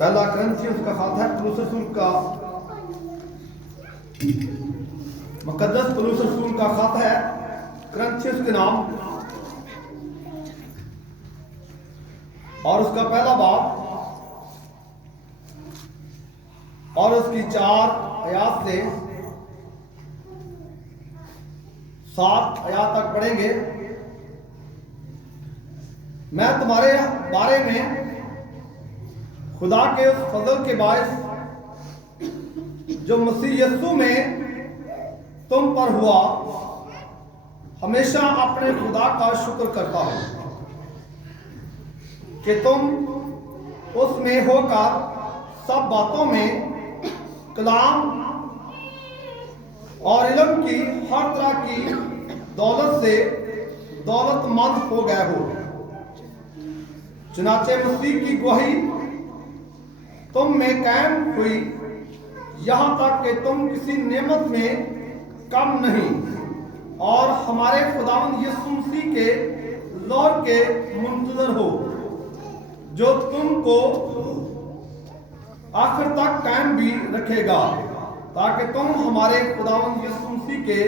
पहला करंथियों का खाता है पौलुस रसूल का मुकद्दस पौलुस रसूल का खाता है करंथियों के नाम और उसका पहला बाब और उसकी 4 आयात से 7 आयात तक पढ़ेंगे। मैं तुम्हारे बारे में खुदा के उस फजल के बायस जो मसीह यीशु में तुम पर हुआ हमेशा अपने खुदा का शुक्र करता हूं कि तुम उसमें होकर सब बातों में कलाम और इल्म की हर तरह की दौलत से दौलतमंद हो गए हो। चुनाचे मसीह की गवाही तुम में कायम हुई यहां तक कि तुम किसी नेमत में कम नहीं और हमारे खुदावंद यीशु मसीह के लौट के मुंतजर हो जो तुमको आखिर तक कायम भी रखेगा ताकि तुम हमारे खुदावंद यीशु मसीह के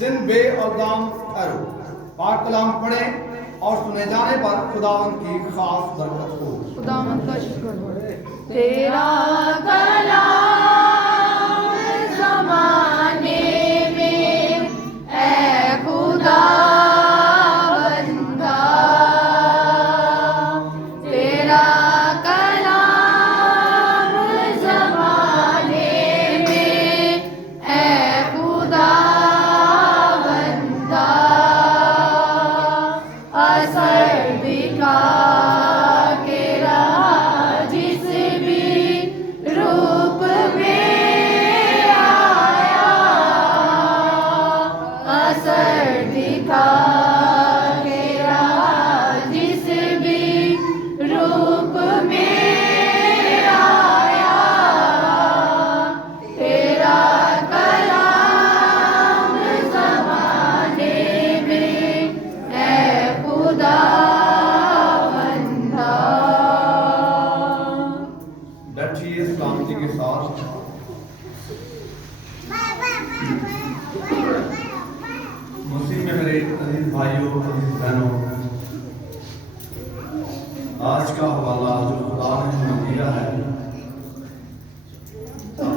दिन बेअल्जाम ठहरो। पाक कलाम पढ़ें और सुने जाने पर खुदावंद की खास बरकत हो। खुदावंद का शुक्र हो। तेरा कलाम ज़माने में ऐ खुदा बंदा, तेरा कलाम ज़माने में ऐ खुदा बंदा असर दिखा आज का हवाला जो खुदा ने हमें दिया है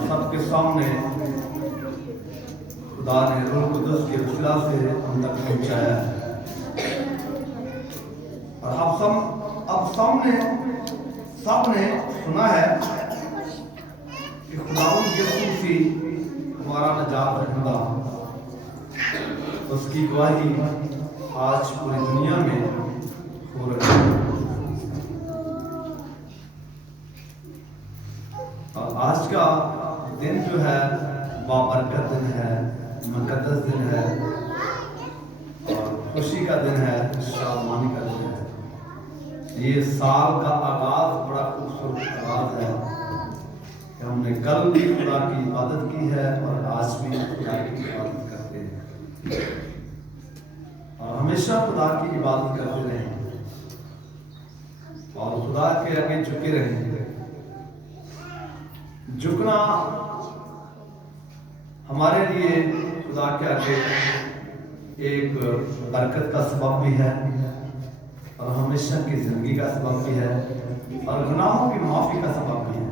सबके सामने खुदा ने रूह कुदस के वसीला से हम तक पहुंचाया है और अब सबने सुना है कि खुदावंद यीशु मसीह हमारा निजात रखना उसकी गवाही आज पूरी दुनिया में हो रही है। आज का दिन जो है बाबरकत दिन है, मुकद्दस दिन है और खुशी का दिन है, शादमानी का दिन है। ये साल का आगाज बड़ा खूबसूरत आगाज है कि हमने कल भी खुदा की इबादत की है और आज भी खुदा की इबादत करते हैं और हमेशा खुदा की इबादत करते रहें और खुदा के आगे झुके रहें। झुकना हमारे लिए खुदा के आगे एक बरकत का सबब भी है और हमेशा की जिंदगी का सबब भी है और गुनाहों की माफी का सबब भी है।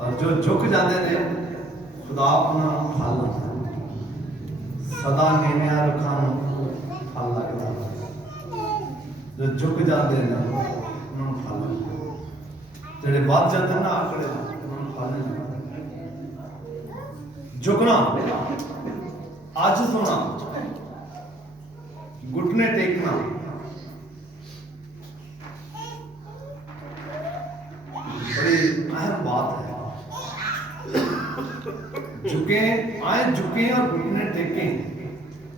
और जो झुक जाते थे खुदा अपना फल सदा नेमिया रखान फल लगता जो झुक जाते हैं उन्होंने फल जेडे बात जाते हैं ना आकड़े उन्होंने फल झुकना आज सुना घुटने टेकना बड़ी अहम बात है। झुके और घुटने टेकें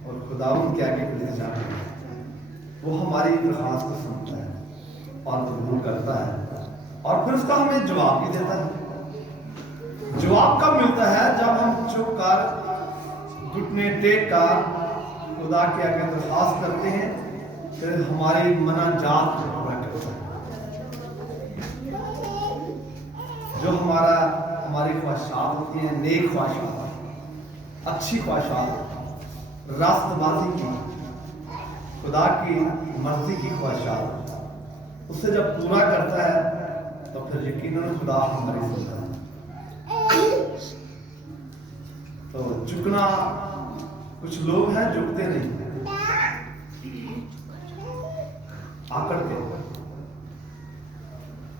और खुदावंद के आगे खुले जाते हैं। वो हमारी दरख्वास्त को सुनता है और कबूल करता है और फिर उसका हमें जवाब भी देता है। जवाब कब मिलता है? जब हम चुप कर घुटने टेक कर खुदा के आगे दरख्वास्त करते हैं, फिर हमारी मनाजात ख्वाहिशात होती हैं, नेक ख्वाहिशात, अच्छी ख्वाहिशात, रास्तबाजी की, खुदा की मर्जी की ख्वाहिशात, उससे जब पूरा करता है तो फिर यकीनन खुदा हमारी सुनता है। तो झुकना, कुछ लोग हैं झुकते नहीं, आकड़ के,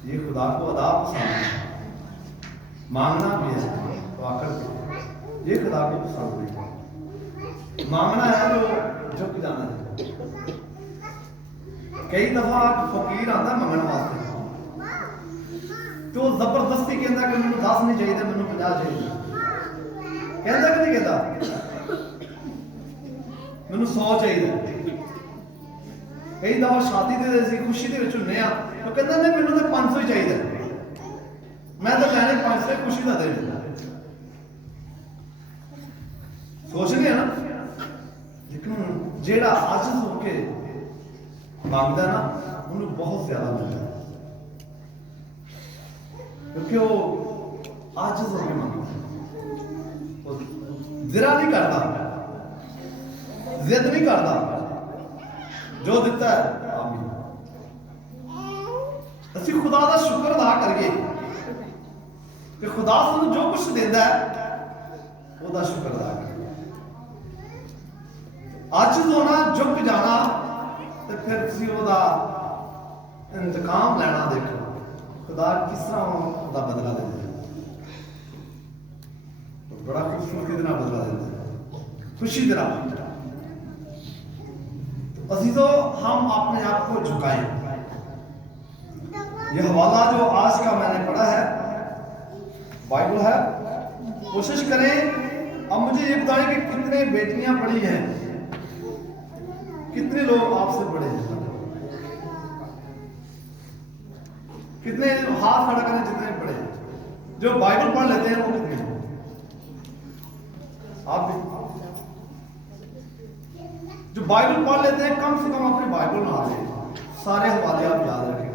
ये खुदा को अदा पसंद है, मांगना भी है तो आकड़ के, ये खुदा को पसंद नहीं। मांगना है तो झुक जाना है। कई दफा फकीर आता मंगण वास्ते तो जबरदस्ती कहता कि मैंने 10 नहीं चाहिए, मैंने 50 चाहिए, कहता कि नहीं कहता, मैंने 100 चाहिए। कई दफा शादी दे खुशी के हुन्ने आ तो कहता नहीं मैंने तो 500 ही चाहिए, मैं तो लैने 500 खुशी का दे। सोचने ना, लेकिन जेड़ा आजिज़ होके मांगता ना उन्हें बहुत ज्यादा मिलता है, क्योंकि वो आजिज़ होके मांगता है, जिरा नहीं करता, जिद नहीं करता, जो दिता है आमीन। असि खुदा का शुक्र अदा करिए कि खुदा सानू जो कुछ देता है उसका शुक्र अदा करिए। आजिज़ होना, झुक जाना, तो फिर तुसी ओदा इंतकाम लेना देखो खुदा किस तरह ओदा बदला देता है। तो बड़ा खूबसूरती के नाल बदला देता है, खुशी के नाल। तो अजीजो, हम अपने आप को झुकाएं। यह हवाला जो आज का मैंने पढ़ा है, बाइबल है, कोशिश करें। अब मुझे ये बताएं कि कितने बेटियां पढ़ी हैं, कितने लोग आपसे बड़े हैं, कितने हाथ खड़ा करें जितने बड़े हैं, जो बाइबल पढ़ लेते हैं वो कितने हैं? आप भी जो बाइबल पढ़ लेते हैं, कम से कम अपनी बाइबल ना लें, सारे हवाले आप याद रखेंगे।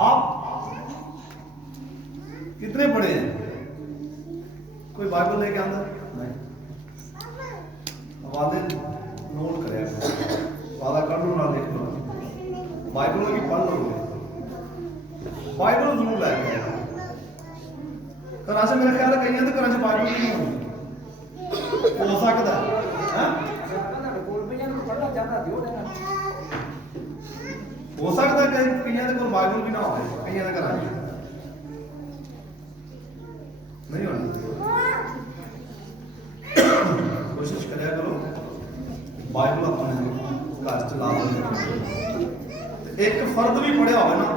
आप कितने बड़े हैं? कोई बाइबल लेके अंदर नहीं, हवाले नोट करें, वादा कर लो ना, लिख लो, बाइबल की पढ़ लो, बाइबल जरूर लैके घर से। मेरा ख्याल है कई तो घर बाइबल नहीं होगी, हो सकता है, हो सकता है कई को बाइबल भी ना हो, कई घर नहीं होना। कोशिश करा करो बाइबल अपने घर चला दो। एक फर्द भी पढ़िया हो ना,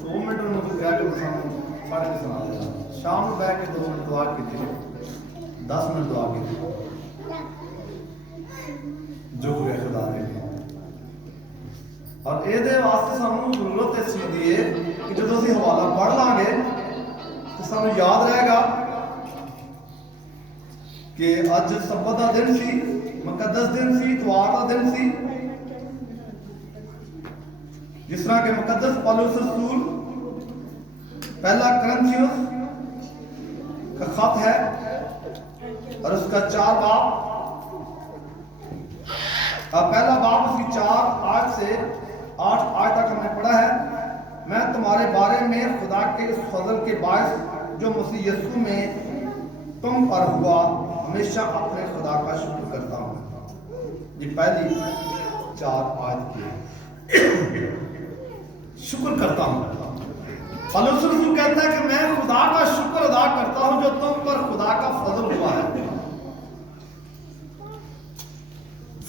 2 मिनट उन्होंने कह के पढ़ के सुना देना, शाम को बह के 2 मिनट दुआ की, 10 मिनट दुआ की, जो हुए खुदा ने। और ये वास्ते सानू जरूरत इस चीज की है कि जो असीं हवाला पढ़ लांगे तो सानू याद रहेगा कि अज सब्बत का दिन सी, मुकद्दस दिन सी, इतवार का दिन सी। जिस तरह के मुकद्दस पौलुस रसूल पहला कुरिन्थियों का खत है और उसका 4 बाब, पहला बाब उसकी 4 आयत से 8 आयत तक हमने पढ़ा है। मैं तुम्हारे बारे में खुदा के इस फजल के बायस जो मसीह यीशु में तुम पर हुआ, हमेशा अपने खुदा का शुक्र करता हूँ। ये पहली 4 आयत की शुक्र करता हूँ। पौलुस रसूल कहता है कि मैं खुदा का शुक्र अदा करता हूँ जो तुम पर खुदा का फजल हुआ है,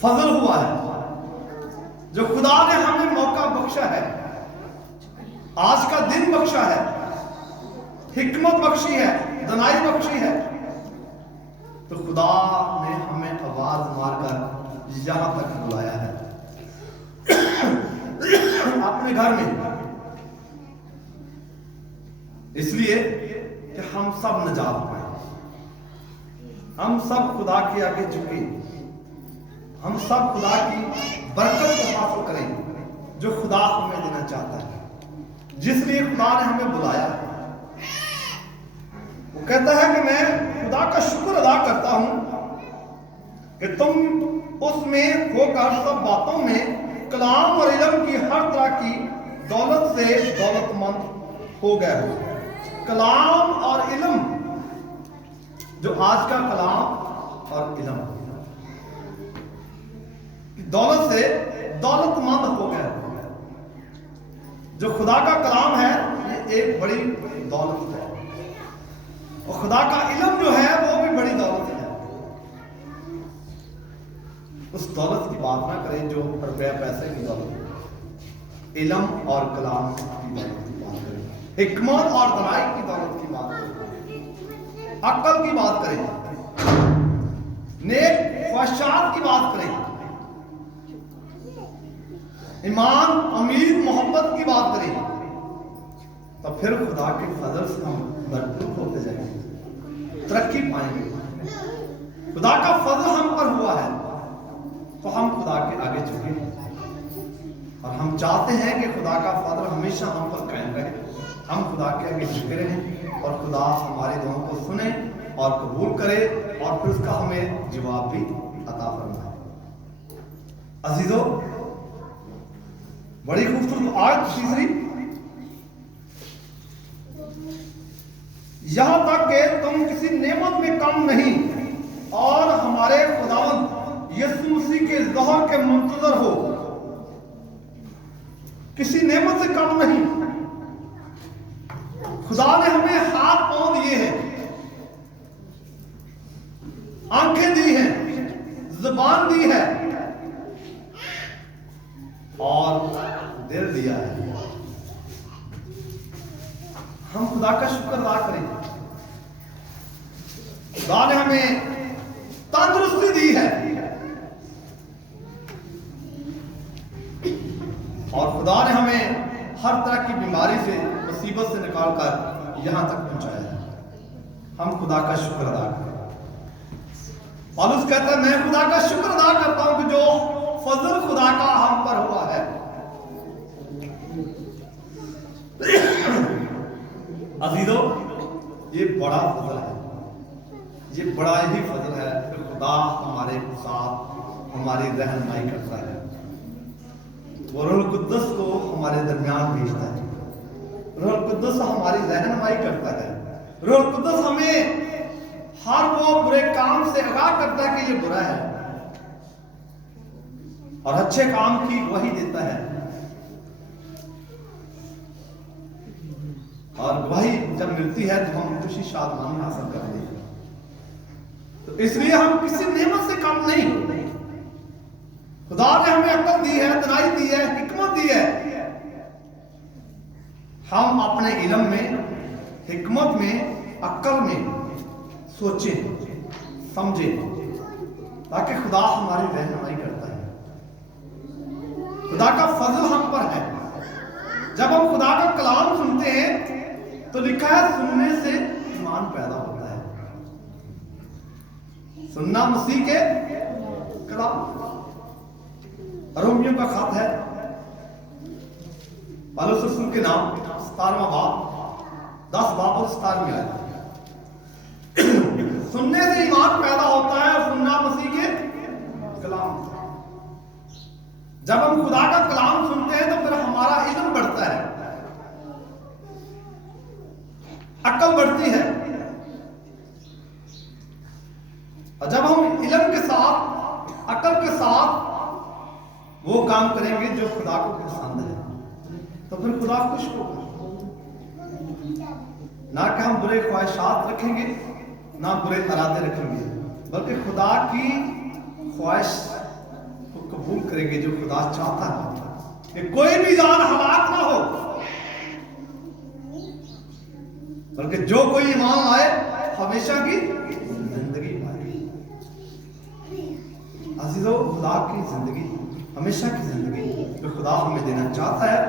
फजल हुआ है, जो खुदा ने हमें मौका बख्शा है, आज का दिन बख्शा है, हिकमत बख्शी है, दनाई बख्शी है। तो खुदा ने हमें आवाज मारकर यहां तक बुलाया है अपने घर में, इसलिए कि हम सब निजात पाए, हम सब खुदा के आगे झुके, हम सब खुदा की बरकत को हासिल करें जो खुदा हमें देना चाहता है, जिसलिए खुदा ने हमें बुलाया है। कहता है कि मैं खुदा का शुक्र अदा करता हूं कि तुम उसमें होकर सब बातों में कलाम और इल्म की हर तरह की दौलत से दौलतमंद हो गए हो। कलाम और इल्म, जो आज का कलाम और इल्म दौलत से दौलतमंद हो गए। जो खुदा का कलाम है ये एक बड़ी दौलत है, और खुदा का इल्म जो है वो भी बड़ी दौलत है। उस दौलत की बात ना करें जो रुपया पैसे की दौलत है, इल्म और कलाम की दौलत की बात करें, हिकमत और दनाई की दौलत की बात करें, अक्ल की बात करें, नेक ख्वाहिशात की बात करें, ईमान, उम्मीद, मोहब्बत की बात करें, तो फिर खुदा के फजल से हम भरपूर होते जाएंगे, तरक्की पाएंगे। खुदा का फजल हम पर हुआ है तो हम खुदा के आगे झुके, और हम चाहते हैं कि खुदा का फजल हमेशा हम पर कायम रहे। हम खुदा के आगे झुके रहें और खुदा हमारी दुआओं को सुने और कबूल करे, और फिर उसका हमें जवाब भी अता फरमाए। अजीजों, बड़ी खूबसूरत आयत तीसरी, यहां तक कि तुम किसी नेमत में कम नहीं और हमारे खुदावंद यीशु मसीह के ज़ोहर के मुंतजर हो। किसी नेमत से कम नहीं। खुदा ने हमें हाथ पांव दिए हैं, आंखें दी हैं, जुबान दी है और दिल दिया है। हम खुदा का शुक्र अदा करें। खुदा ने हमें तंदुरुस्ती दी है और खुदा ने हमें हर तरह की बीमारी से, मुसीबत से निकालकर यहां तक पहुंचाया है। हम खुदा का शुक्र अदा करें। पौलुस कहता है मैं खुदा का शुक्र अदा करता हूं कि जो फजल खुदा का हम पर हुआ है। अजीजों, ये बड़ा फजल है, ये बड़ा ही फजल है कि खुदा हमारे साथ हमारी रहनुमाई करता है। वो रूह कुद्दुस को हमारे दरमियान भेजता है। रूह कुद्दुस हमारी रहनुमाई करता है। रूह कुद्दुस हमें हर वो बुरे काम से आगाह करता है कि ये बुरा है, और अच्छे काम की गवाही देता है। और गवाही जब मिलती है तो हम खुशी शादमानी हासिल करते हैं। तो इसलिए हम किसी नेमत से कम नहीं। खुदा ने हमें अक्ल दी है, दनाई दी है, हिकमत दी है। हम अपने इल्म में, हिकमत में, अक्ल में सोचें, समझें, ताकि खुदा हमारी रहनुमाई करता है। खुदा का फजल हम पर है। जब हम खुदा का कलाम सुनते हैं तो लिखा है सुनने से ईमान पैदा होता है। सुनना मसीह के कलाम। रोमियो का खत है, पौलुस रसूल के नाम 17वां बाब 10 बाब और 17वीं आयत। सुनने से ईमान पैदा होता है और सुनना मसीह के कलाम। जब हम खुदा का कलाम सुनते हैं तो फिर हमारा इल्म बढ़ता है, अक्ल बढ़ती है, और जब हम इल्म के साथ, अक्ल के साथ वो काम करेंगे जो खुदा को पसंद है, तो फिर खुदा खुश होगा। ना कि हम बुरे ख्वाहिशात रखेंगे, ना बुरे इरादे रखेंगे, बल्कि खुदा की ख्वाहिश को कबूल करेंगे जो खुदा चाहता है कि कोई भी जान हलाक ना हो, बल्कि जो कोई ईमान लाए हमेशा की जिंदगी पाए। अजीजों, खुदा की जिंदगी, हमेशा की जिंदगी जो खुदा हमें देना चाहता है,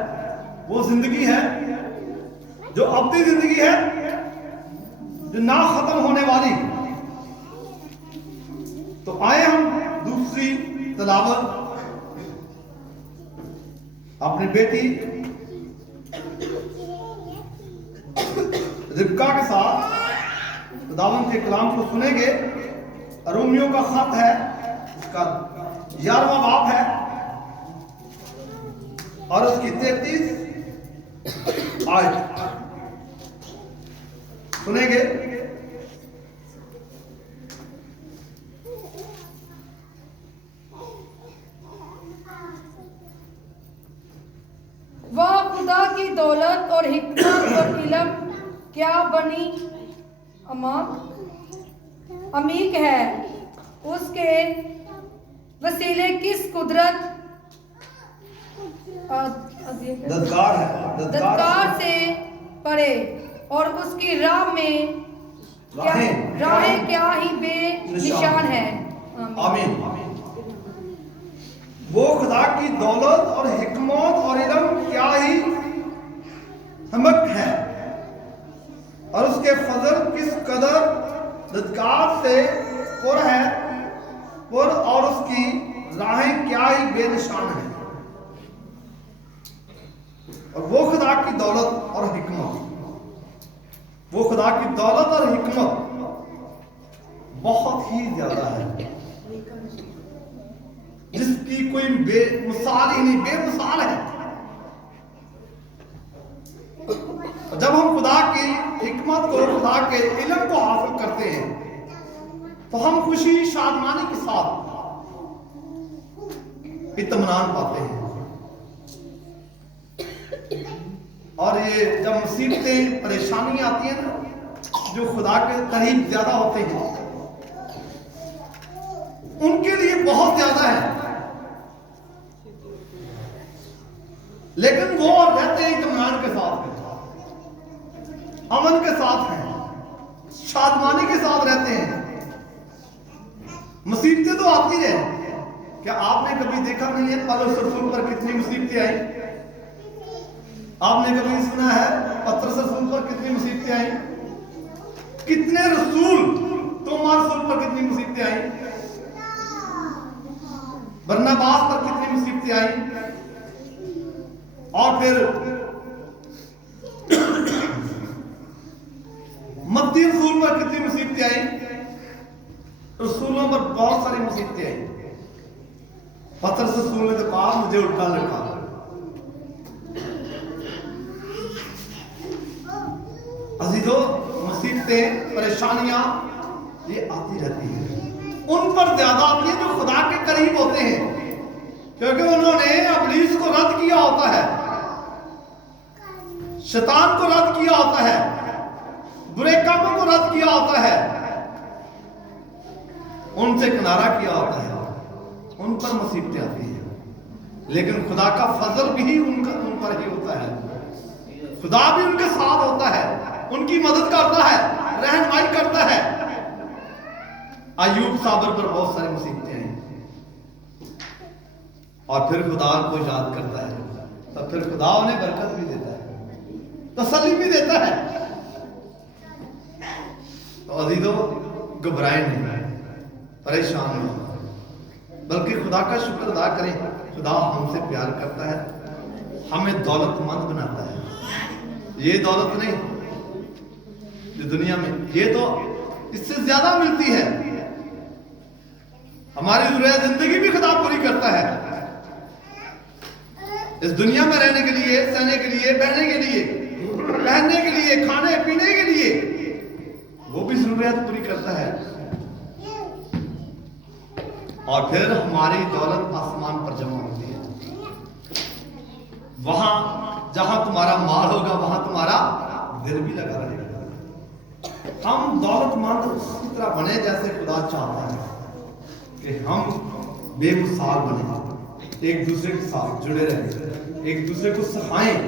वो जिंदगी है जो अब्दी जिंदगी है, जो ना खत्म होने वाली। तो आए हम दूसरी तलावत अपनी बेटी रिबका के साथ खुदावंद के कलाम को सुनेंगे। रोमियो का खत है, उसका 11वां बाब है और उसकी 33 आयत सुनेंगे। वह खुदा की दौलत और हिकमत और इल्म क्या बनी अमीक है, उसके वसीले किस कुदरत ददकार से पड़े और उसकी राह में राहें क्या ही बेनिशान है। आमीन। वो खुदा की दौलत और हिकमत और इल्म क्या ही हमक है और उसके फजल किस कदर ददकार से पुर है और उसकी राहें क्या ही बेनिशान है। और वो खुदा की दौलत और हिकमत, वो खुदा की दौलत और हिकमत बहुत ही ज्यादा है, जिसकी कोई बेमिसाल ही नहीं, बेमिसाल है। जब हम खुदा की हिकमत को, खुदा के इल्म को हासिल करते हैं तो हम खुशी शादमानी के साथ इत्मीनान पाते हैं। और ये जब मुसीबतें परेशानियां आती हैं ना, जो खुदा के करीब ज्यादा होते हैं उनके लिए बहुत ज्यादा है, लेकिन वो रहते हैं इत्मीनान के साथ, अमन के साथ हैं, शादमानी के साथ रहते हैं। मुसीबतें तो आती रहे। क्या आपने कभी देखा नहीं है पौलुस रसूल पर कितनी मुसीबतें आई? आपने कभी सुना है पतरस रसूल पर कितनी मुसीबतें आई? कितने रसूल, तोमा रसूल पर कितनी मुसीबतें आई? बरनबास पर कितनी मुसीबतें आई? और फिर मत्ती रसूल पर कितनी मुसीबतें आई? रसूलों पर बहुत सारी मुसीबतें आई। पतरस रसूल ने तो कहा मुझे उल्टा लगा। अजीजों, मुसीबतें, परेशानियां ये आती रहती हैं। उन पर ज्यादा आती है जो खुदा के करीब होते हैं, क्योंकि उन्होंने इब्लीस को रद्द किया होता है, शैतान को रद्द किया होता है, बुरे कामों को रद्द किया होता है, उनसे किनारा किया होता है। उन पर मुसीबतें आती हैं, लेकिन खुदा का फजल भी उन पर ही होता है। खुदा भी उनके साथ होता है, उनकी मदद करता है, रहनुमाई करता है। अय्यूब साबर पर बहुत सारी मुसीबतें आई और फिर खुदा को याद करता है, तब फिर खुदा उन्हें बरकत भी देता है, तसल्ली भी देता है। तो अजीजों, घबराएं नहीं, परेशान नहीं, बल्कि खुदा का शुक्र अदा करें। खुदा हमसे प्यार करता है, हमें दौलतमंद बनाता है। ये दौलत नहीं जो दुनिया में, ये तो इससे ज्यादा मिलती है। हमारी जरूरत जिंदगी भी खुदा पूरी करता है। इस दुनिया में रहने के लिए, सहने के लिए, बहने के लिए, पहनने के लिए, खाने पीने के लिए, वो भी जरूरत पूरी करता है। और फिर हमारी दौलत आसमान पर जमा होती है। वहां जहां तुम्हारा माल होगा वहां तुम्हारा दिल भी लगा रहेगा। हम दौलतमंद उसी तरह बने जैसे खुदा चाहता है कि हम बेमिसाल बने, एक दूसरे के साथ जुड़े रहें, एक दूसरे को सिखाएं,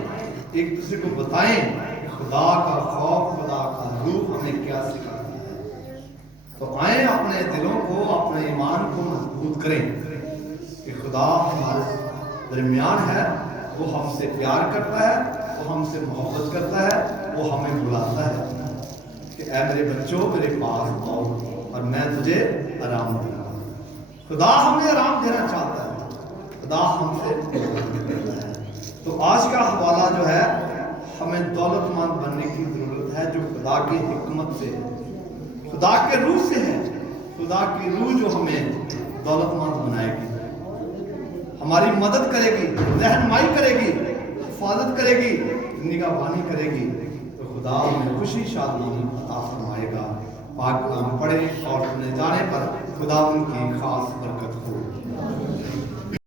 एक दूसरे को बताएं कि खुदा का खौफ, खुदा का रूह हमें क्या सिखाता है। तो आए अपने दिलों को, अपने ईमान को मजबूत करें कि खुदा हमारे दरमियान है, वो हमसे प्यार करता है, वो हमसे मोहब्बत करता है, वो हमें बुलाता है कि ऐ मेरे बच्चों मेरे पास आओ और मैं तुझे आराम दूंगा। खुदा हमें आराम देना चाहता है, खुदा हमसे मोहब्बत करता है। तो आज का हवाला जो है, हमें दौलतमंद बनने की जरूरत है जो खुदा की हिकमत से, खुदा के रूह से है। खुदा की रूह जो हमें दौलतमंद बनाएगी, हमारी मदद करेगी, रहनुमाई करेगी, हिफाजत करेगी, निगहबानी करेगी, तो खुदा हमें खुशी शादमानी अता फरमाएगा। पाक कलाम पढ़े और सुने जाने पर खुदा उनकी खास बरकत हो।